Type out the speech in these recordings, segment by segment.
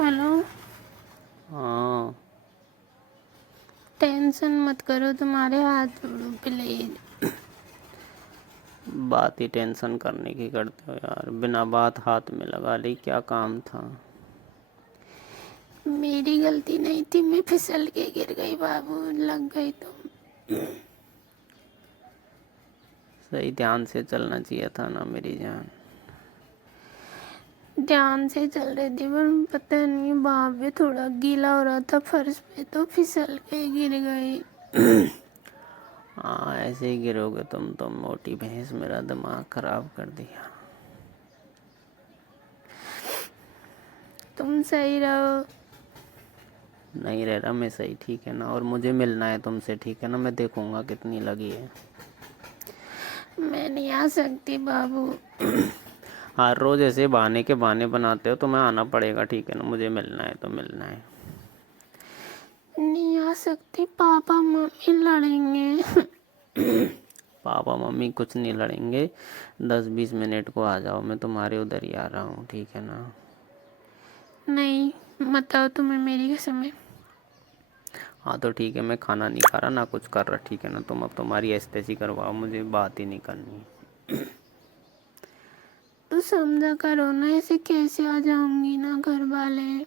Hello. हाँ, tension मत करो, तुम्हारे हाथ जोड़ो प्लीज। बात ही टेंशन करने की करते हो यार। बिना बात हाथ में लगा ली, क्या काम था। मेरी गलती नहीं थी, मैं फिसल के गिर गई बाबू, लग गई तुम। सही ध्यान से चलना चाहिए था ना मेरी जान। ध्यान से चल रही थी पर पता नहीं वहाँ पे थोड़ा गीला हो रहा था फर्श पे, तो फिसल के गिर गई। हाँ, ऐसे ही गिरोगे तुम तो मोटी भैंस। मेरा दिमाग खराब कर दिया। तुम सही रहो। नहीं रह रहा मैं सही, ठीक है ना। और मुझे मिलना है तुमसे, ठीक है ना। मैं देखूंगा कितनी लगी है। मैं नहीं आ सकती बाबू। हर रोज ऐसे बहाने के बहाने बनाते हो, तो मैं आना पड़ेगा, ठीक है ना। मुझे मिलना है तो मिलना है। नहीं आ सकती, पापा मम्मी लड़ेंगे। पापा मम्मी कुछ नहीं लड़ेंगे। 10-20 मिनट को आ जाओ, मैं तुम्हारे उधर ही आ रहा हूँ, ठीक है ना। नहीं, मत आओ, तुम्हें मेरी कसम है। हाँ तो ठीक है, मैं खाना नहीं खा रहा ना कुछ कर रहा, ठीक है ना। तुम अब तुम्हारी ऐसी करवाओ, मुझे बात ही नहीं करनी। तो समझा करो ना, ऐसे कैसे आ जाऊंगी ना घर वाले।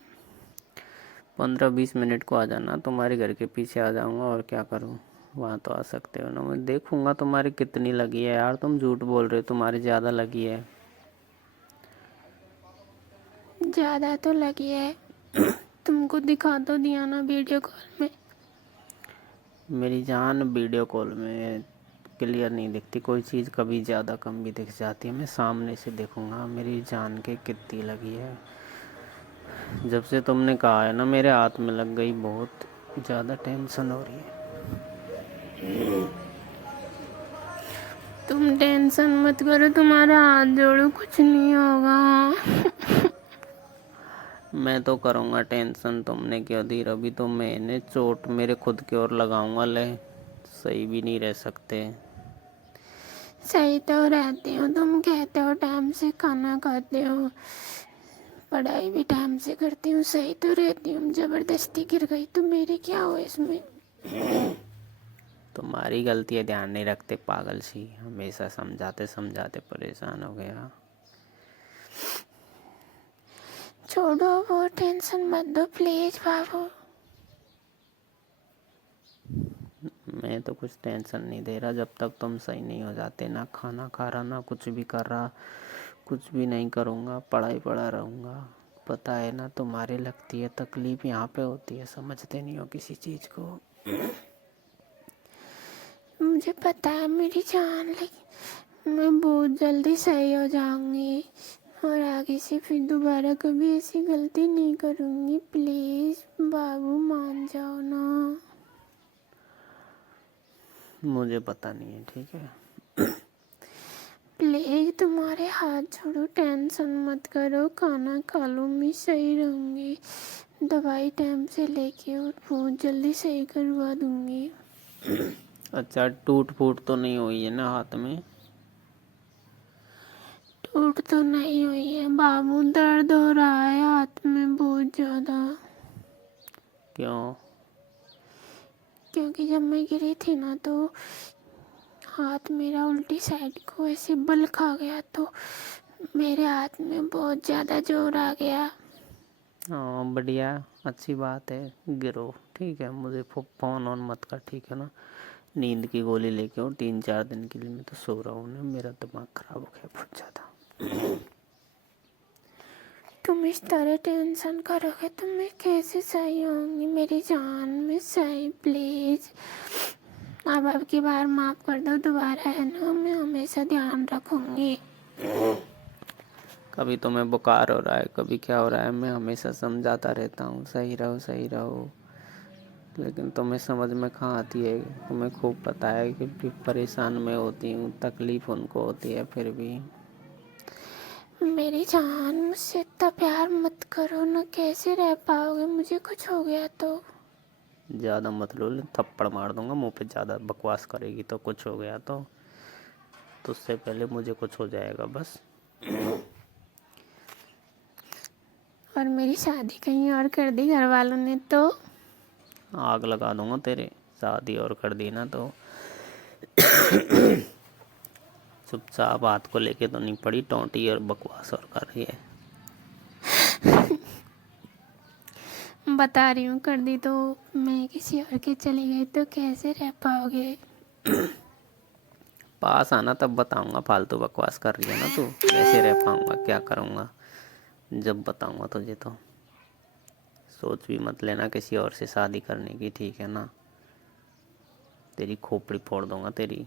15-20 मिनट को आ जाना, तुम्हारे घर के पीछे आ जाऊंगा, और क्या करूँ। वहाँ तो आ सकते हो ना, मैं देखूंगा तुम्हारी कितनी लगी है। यार तुम झूठ बोल रहे हो, तुम्हारी ज़्यादा लगी है। ज़्यादा तो लगी है। तुमको दिखा तो दिया ना वीडियो कॉल में। मेरी जान, वीडियो कॉल में क्लियर नहीं दिखती कोई चीज़, कभी ज़्यादा कम भी दिख जाती है। मैं सामने से देखूंगा मेरी जान के कितनी लगी है। जब से तुमने कहा है ना मेरे हाथ में लग गई, बहुत ज़्यादा टेंशन हो रही है। तुम टेंशन मत करो, तुम्हारा हाथ जोड़ो, कुछ नहीं होगा। मैं तो करूँगा टेंशन, तुमने क्यों दी। अभी तो मैंने चोट मेरे खुद की ओर लगाऊंगा। ले, सही भी नहीं रह सकते। सही तो रहती हो, तुम कहते हो टाइम से खाना खाते हो, पढ़ाई भी टाइम से करती हूँ, सही तो रहती हूँ। जबरदस्ती गिर गई तो मेरी क्या हो इसमें। तुम्हारी गलती है, ध्यान नहीं रखते पागल सी। हमेशा समझाते समझाते परेशान हो गया। छोड़ो वो, टेंशन मत दो प्लीज बाबू। मैं तो कुछ टेंशन नहीं दे रहा जब तक तुम सही नहीं हो जाते। ना खाना खा रहा, ना कुछ भी कर रहा। कुछ भी नहीं करूँगा, पढ़ाई पढ़ा रहूँगा। पता है ना, तुम्हारे लगती है तकलीफ़ यहाँ पे होती है, समझते नहीं हो किसी चीज़ को। मुझे पता है मेरी जान, लेकिन मैं बहुत जल्दी सही हो जाऊंगी और आगे से फिर दोबारा कभी ऐसी गलती नहीं करूंगी। प्लीज बाबू मान जाओ ना। मुझे पता नहीं है, ठीक है। प्लीज तुम्हारे हाथ छोड़ो, टेंशन मत करो, खाना खा लो, मैं सही रहूंगी। दवाई टाइम से लेके और बहुत जल्दी सही करवा दूंगी। अच्छा, टूट फूट तो नहीं हुई है ना हाथ में। टूट तो नहीं हुई है बाबू, दर्द हो रहा है हाथ में बहुत ज़्यादा। क्यों। क्योंकि जब मैं गिरी थी ना, तो हाथ मेरा उल्टी साइड को ऐसे बल खा गया, तो मेरे हाथ में बहुत ज़्यादा जोर आ गया। हाँ बढ़िया, अच्छी बात है। गिरो, ठीक है। मुझे फ़ोन ऑन मत कर, ठीक है ना। नींद की गोली लेके और 3-4 दिन के लिए मैं तो सो रहा हूँ ना। मेरा दिमाग ख़राब हो गया बहुत ज़्यादा। तुम इस तरह टेंशन करोगे तो मैं कैसे सही होंगी मेरी जान, में सही प्लीज़। अब की बार माफ़ कर दो, दोबारा है ना, मैं हमेशा ध्यान रखूँगी। कभी तुम्हें बुखार हो रहा है, कभी क्या हो रहा है, मैं हमेशा समझाता रहता हूँ सही रहो सही रहो। लेकिन तुम्हें समझ में कहाँ आती है। तुम्हें खूब पता है कि परेशान मैं होती हूँ, तकलीफ़ उनको होती है, फिर भी। मेरी जान, मुझसे इतना प्यार मत करो ना, कैसे रह पाओगे, मुझे कुछ हो गया तो। ज़्यादा मत लो, थप्पड़ मार दूंगा मुंह पे। ज़्यादा बकवास करेगी तो कुछ हो गया तो उससे पहले मुझे कुछ हो जाएगा बस। اور میری شادی کہیں اور کر دی گھر والوں نے تو آگ لگا دوں گا تیرے، شادی اور کر دی نا تو چپ چاپ ہاتھ کو لے کے تو نہیں پڑی، ٹونٹی اور بکواس اور کر رہی ہے۔ بتا رہی ہوں کر دی تو میں کسی اور کے چلی گئی تو کیسے رہ پاؤ گے؟ پاس آنا تب بتاؤں گا، فالتو بکواس کر رہی ہے نا تو، کیسے رہ پاؤں گا، کیا کروں گا جب بتاؤں گا تجھے تو۔ سوچ بھی مت لینا کسی اور سے شادی کرنے کی، ٹھیک ہے نا؟ تیری کھوپڑی پھوڑ دوں گا تیری۔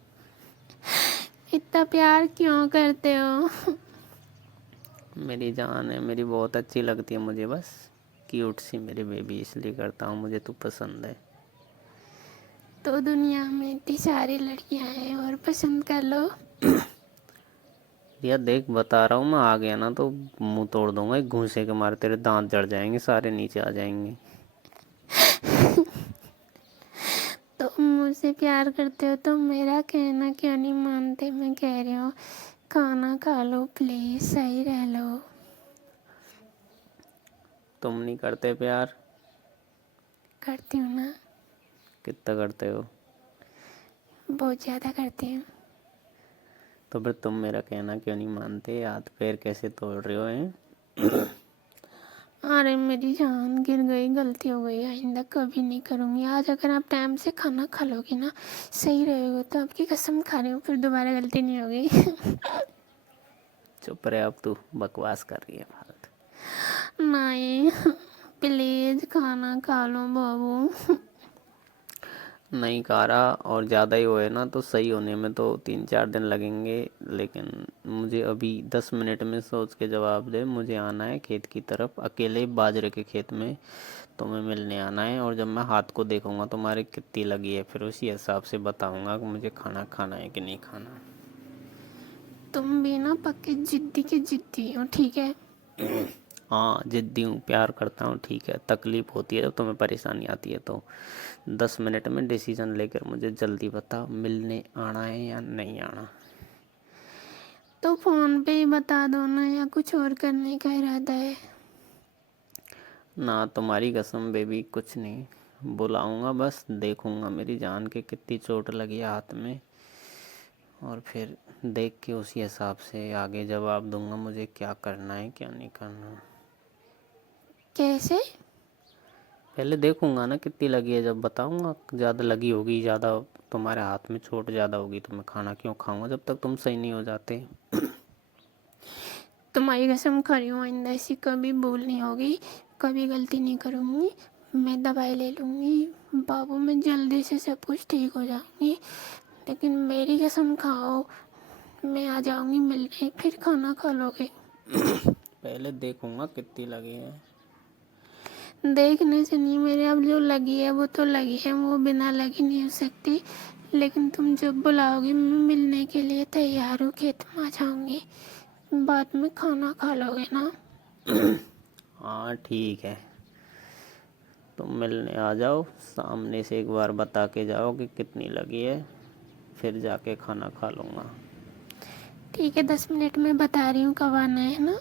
اتنا پیار کیوں کرتے ہو؟ میری جان ہے، میری بہت اچھی لگتی ہے مجھے، بس کیوٹ سی میری بیبی، اس لیے کرتا ہوں، مجھے تو پسند ہے۔ تو دنیا میں اتنی ساری لڑکیاں ہیں اور پسند کر لو۔ یا دیکھ بتا رہا ہوں میں، آ گیا نا تو منہ توڑ دوں گا ایک گھونسے کے مارے، تیرے دانت جڑ جائیں گے سارے، نیچے آ جائیں گے۔ تو مجھ سے پیار کرتے ہو تو میرا کہنا کیوں نہیں مانتے؟ میں کہہ رہی ہوں کھانا کھا لو پلیز، صحیح رہ لو۔ تم نہیں کرتے پیار؟ کرتی ہوں نا، کتنا کرتے ہو؟ بہت زیادہ کرتی ہوں۔ تو پھر تم میرا کہنا کیوں نہیں مانتے؟ ہاتھ پیر کیسے توڑ رہے ہو ہیں؟ ارے میری جان، گر گئی، غلطی ہو گئی، آئندہ کبھی نہیں کروں گی۔ آج اگر آپ ٹائم سے کھانا کھا لو گے نا، صحیح رہے گا، تو آپ کی قسم کھا رہی ہوں پھر دوبارہ غلطی نہیں ہوگی۔ چپ رہے، اب تو بکواس کر رہی ہے فالتو۔ نہیں پلیز کھانا کھا لو بابو۔ نہیں کھا رہا، اور زیادہ ہی ہوئے نا تو صحیح ہونے میں تو 3-4 دن لگیں گے، لیکن مجھے ابھی 10 منٹ میں سوچ کے جواب دے، مجھے آنا ہے کھیت کی طرف، اکیلے باجرے کے کھیت میں تمہیں ملنے آنا ہے، اور جب میں ہاتھ کو دیکھوں گا تمہارے کتنی لگی ہے، پھر اسی حساب سے بتاؤں گا کہ مجھے کھانا کھانا ہے کہ نہیں کھانا۔ تم بھی نا پکے جدی کے جدی ہو، ٹھیک ہے؟ ہاں جدی ہوں، پیار کرتا ہوں، ٹھیک ہے؟ تکلیف ہوتی ہے جب تمہیں پریشانی آتی ہے تو 10 منٹ میں ڈیسیژن لے کر مجھے جلدی بتا، ملنے آنا ہے یا نہیں آنا؟ تو فون پہ ہی بتا دو نا، یا کچھ اور کرنے کا ارادہ ہے؟ نہ تمہاری قسم بیبی، کچھ نہیں، بلاؤں گا، بس دیکھوں گا میری جان کے کتنی چوٹ لگی ہے ہاتھ میں، اور پھر دیکھ کے اسی حساب سے آگے جواب دوں گا مجھے کیا کرنا ہے کیا نہیں کرنا۔ کیسے؟ پہلے دیکھوں گا نا کتنی لگی ہے، جب بتاؤں گا، زیادہ لگی ہوگی، زیادہ تمہارے ہاتھ میں چوٹ زیادہ ہوگی تو میں کھانا کیوں کھاؤں گا جب تک تم صحیح نہیں ہو جاتے۔ تمہاری قسم کھا رہی ہوں آئندہ ایسی کبھی بھول نہیں ہوگی، کبھی غلطی نہیں کروں گی، میں دوائی لے لوں گی بابو، میں جلدی سے سب کچھ ٹھیک ہو جاؤں گی، لیکن میری قسم کھاؤ میں آ جاؤں گی ملنے، پھر کھانا کھا لو گے۔ پہلے دیکھوں گا کتنی لگی ہے۔ دیکھنے سے نہیں، میرے اب جو لگی ہے وہ تو لگی ہے، وہ بنا لگی نہیں ہو سکتی، لیکن تم جب بلاؤ گی میں ملنے کے لیے تیار ہوں، کھیت میں آ جاؤں گی، بعد میں کھانا کھا لو گے نا؟ ہاں ٹھیک ہے، تم ملنے آ جاؤ، سامنے سے ایک بار بتا کے جاؤ کہ کتنی لگی ہے، پھر جا کے کھانا کھا لوں گا۔ ٹھیک ہے، 10 منٹ میں بتا رہی ہوں کب آنا ہے نا۔